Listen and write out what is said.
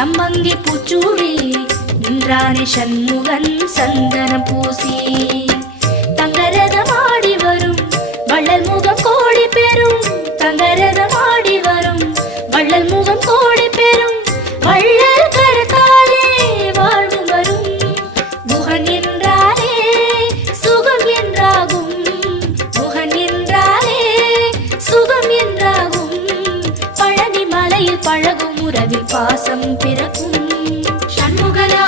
சம்மங்கி பூச்சூடி நின்றானே சண்முகன் சந்தனம் பூசி தங்கரதமாடி வரும் வள்ளல் முகம் கோடி பெறும் தங்கரதமாடி வரும் வள்ளல் முகம் கோடி பெறும் வள்ளல் கரத்தாலே வாழ்வு வரும் முகன் என்றாலே சுகம் என்றாகும் முகன் என்றாலே சுகம் என்றாகும் பழனி மலையில் பழகும் உறவில் பாசம் பிறக்கும் சண்முகலா